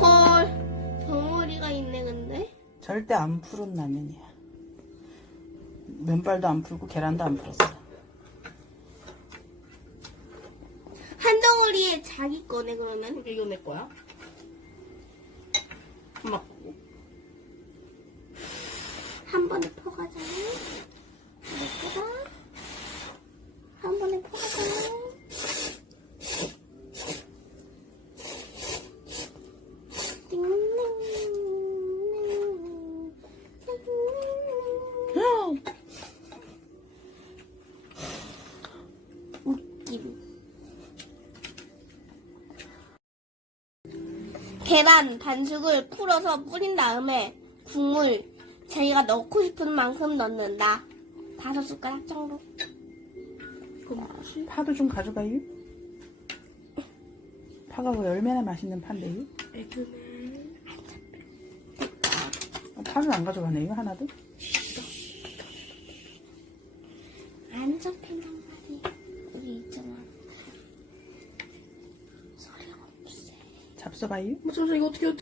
헐, 덩어리가 있네, 근데. 절대 안 푸른 라면이야. 면발도 안 풀고 계란도 안 풀었어. 한 덩어리에 자기 꺼내, 그러면? 이거 내 거야? 막 계란 반죽을 풀어서 뿌린 다음에 국물 자기가 넣고 싶은 만큼 넣는다. 다섯 숟가락 정도. 파도 좀 가져가요. 파가 왜 얼마나 맛있는 파인데요? 어, 파를 안 가져가네요 하나도. 안 접히는 말이 여기 있잖아. 소리가 없어. 잡숴봐요. 뭐 잠시 이거 어떻게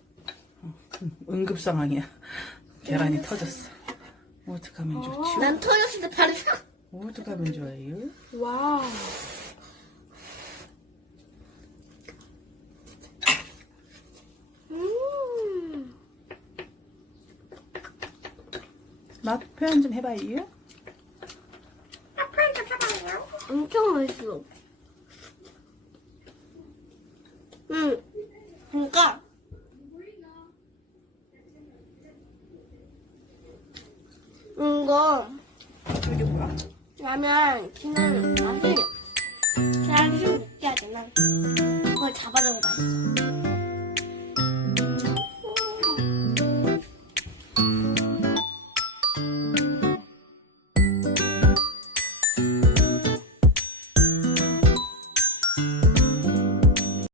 응급 상황이야. 계란이 터졌어. 어떡하면 좋지? 난 터졌을 때 바로 싹. 어떡하면 좋아요? 와우 음. 맛 표현 좀 해봐요. 엄청 맛있어. 음. 그러니까 이거 이게 뭐야? 라면 지는 맛이 계란이 좀 느끼하잖아. 그걸 잡아내는 거 맛있어.